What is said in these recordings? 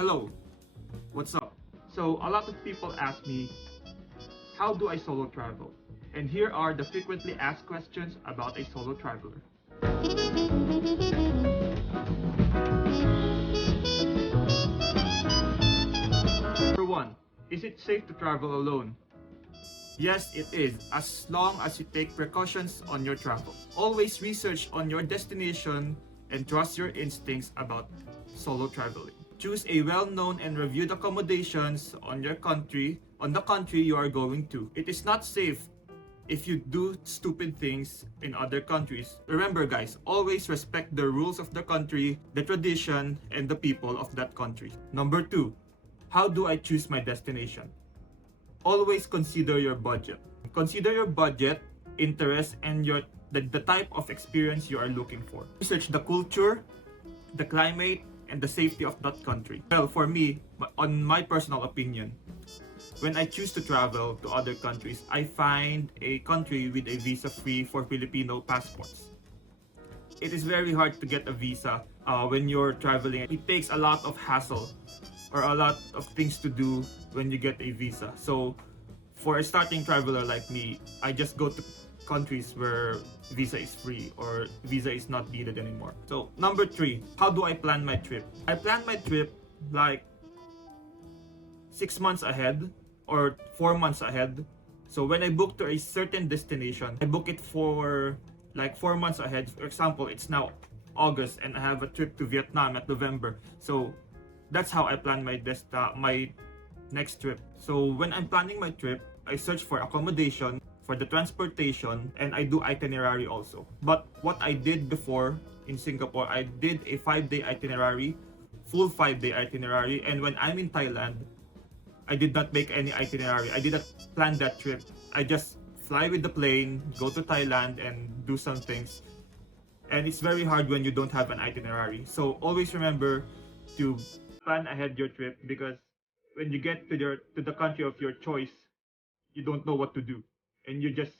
Hello, what's up? So, a lot of people ask me, how do I solo travel? And here are the frequently asked questions about a solo traveler. Number 1. Is it safe to travel alone? Yes, it is, as long as you take precautions on your travel. Always research on your destination and trust your instincts about solo traveling. Choose a well-known and reviewed accommodations on the country you are going to. It is not safe if you do stupid things in other countries. Remember guys, always respect the rules of the country, the tradition, and the people of that country. Number 2, how do I choose my destination? Always consider your budget. Consider your budget, interest, and the type of experience you are looking for. Research the culture, the climate, and the safety of that country. Well, for me, on my personal opinion, when I choose to travel to other countries, I find a country with a visa-free for Filipino passports. It is very hard to get a visa when you're traveling. It takes a lot of hassle or a lot of things to do when you get a visa. So for a starting traveler like me, I just go to countries where visa is free or visa is not needed anymore. So number 3, how do I plan my trip? I plan my trip like 6 months ahead or 4 months ahead. So when I book to a certain destination, I book it for like 4 months ahead. For example, it's now August and I have a trip to Vietnam at November. So that's how I plan my next trip. So when I'm planning my trip, I search for accommodation, for the transportation, and I do itinerary also. But what I did before in Singapore, I did a 5-day itinerary, full 5-day itinerary, and when I'm in Thailand, I did not make any itinerary. I did not plan that trip. I just fly with the plane, go to Thailand, and do some things. And it's very hard when you don't have an itinerary. So always remember to plan ahead your trip, because when you get to the country of your choice, you don't know what to do, and you just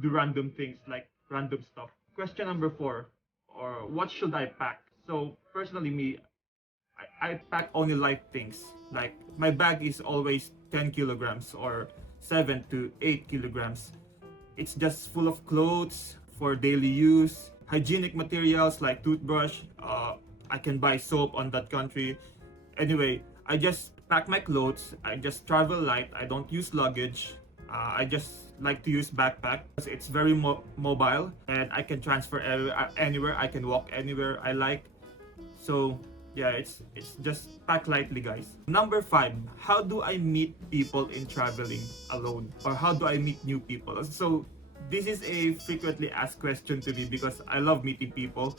do random things like random stuff. Question number 4, or what should I pack? So personally, I pack only light things. Like my bag is always 10 kilograms or 7 to 8 kilograms. It's just full of clothes for daily use, hygienic materials like toothbrush. I can buy soap on that country. Anyway, I just pack my clothes. I just travel light. I don't use luggage. I just like to use backpack because it's very mobile and I can transfer anywhere. I can walk anywhere I like. So yeah, it's just pack lightly, guys. Number 5, how do I meet people in traveling alone, or how do I meet new people? So this is a frequently asked question to me because I love meeting people.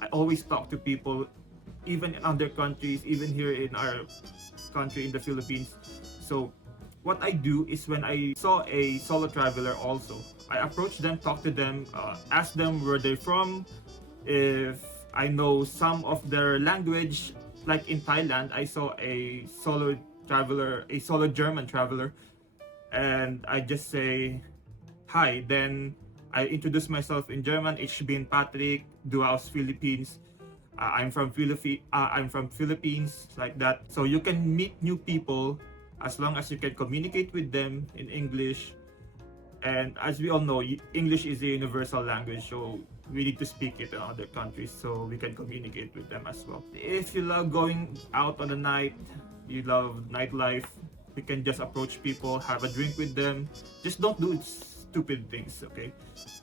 I always talk to people, even in other countries, even here in our country in the Philippines. So what I do is when I saw a solo traveler also, I approach them, talk to them, ask them where they're from, if I know some of their language. Like in Thailand, I saw a solo traveler, a solo German traveler, and I just say hi. Then I introduce myself in German. Ich bin Patrick, du aus Philippines. I'm from Philippines, like that. So you can meet new people as long as you can communicate with them in English. And as we all know, English is a universal language, so we need to speak it in other countries so we can communicate with them as well. If you love going out on the night, you love nightlife, you can just approach people, have a drink with them. Just don't do stupid things, okay?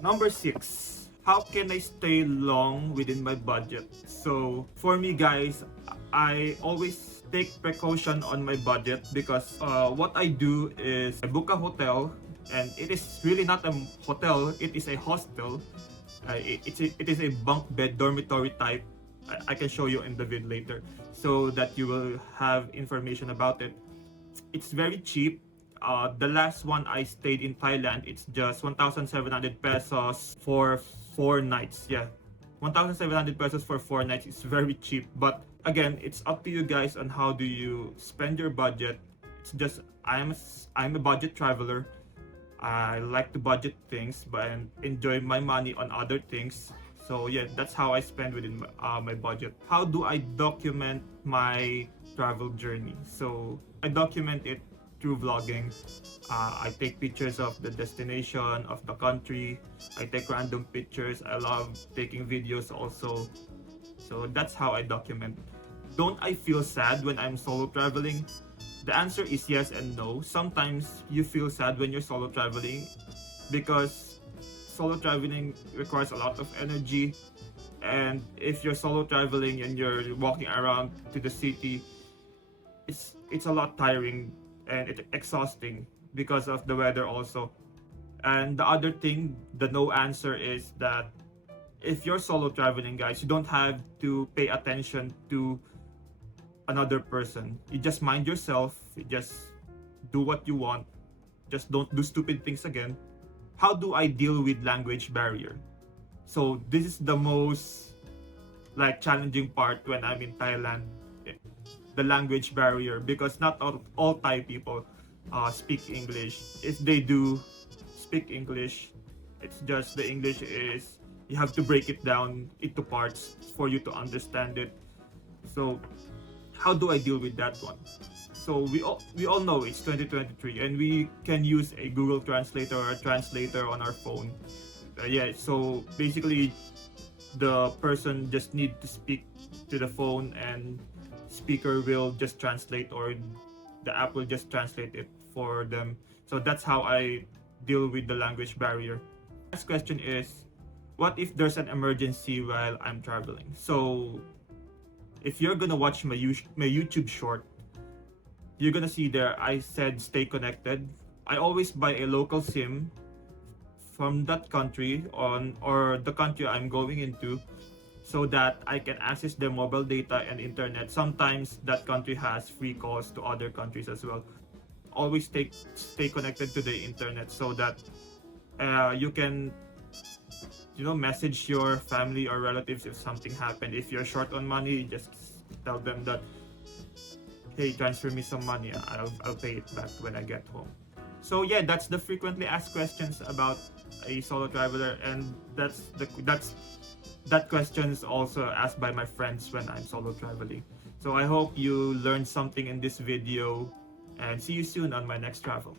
Number 6, how can I stay long within my budget? So for me guys, I always take precaution on my budget because what I do is I book a hotel, and it is really not a hotel, it is a hostel. It is a bunk bed dormitory type. I can show you in the vid later so that you will have information about it. It's very cheap. The last one I stayed in Thailand, it's just 1,700 pesos for 4 nights. Yeah, 1,700 pesos for 4 nights is very cheap. But again, it's up to you guys on how do you spend your budget. It's just I'm a budget traveler. I like to budget things, but I enjoy my money on other things. So yeah, that's how I spend within my budget. How do I document my travel journey? So I document it through vlogging. I take pictures of the destination, of the country. I take random pictures. I love taking videos also. So that's how I document. Don't I feel sad when I'm solo traveling? The answer is yes and no. Sometimes you feel sad when you're solo traveling because solo traveling requires a lot of energy, and if you're solo traveling and you're walking around to the city, it's a lot tiring and it's exhausting because of the weather also. And the other thing, the no answer, is that if you're solo traveling, guys, you don't have to pay attention to another person. You just mind yourself, you just do what you want, just don't do stupid things again. How do I deal with language barrier? So this is the most like challenging part when I'm in Thailand, the language barrier, because not all Thai people speak English. If they do speak English, it's just the English is, you have to break it down into parts for you to understand it. So how do I deal with that one? So we all know it's 2023 and we can use a Google Translator or a translator on our phone. Yeah, so basically the person just need to speak to the phone and speaker will just translate, or the app will just translate it for them. So that's how I deal with the language barrier. Next question is, what if there's an emergency while I'm traveling? So if you're gonna watch my YouTube short, you're gonna see there I said stay connected. I always buy a local SIM from that country or the country I'm going into, so that I can access their mobile data and internet. Sometimes that country has free calls to other countries as well. Always stay connected to the internet so that you can message your family or relatives if something happened. If you're short on money, just tell them that, hey, transfer me some money, I'll pay it back when I get home. So yeah, that's the frequently asked questions about a solo traveler, and that question is also asked by my friends when I'm solo traveling. So I hope you learned something in this video, and see you soon on my next travel.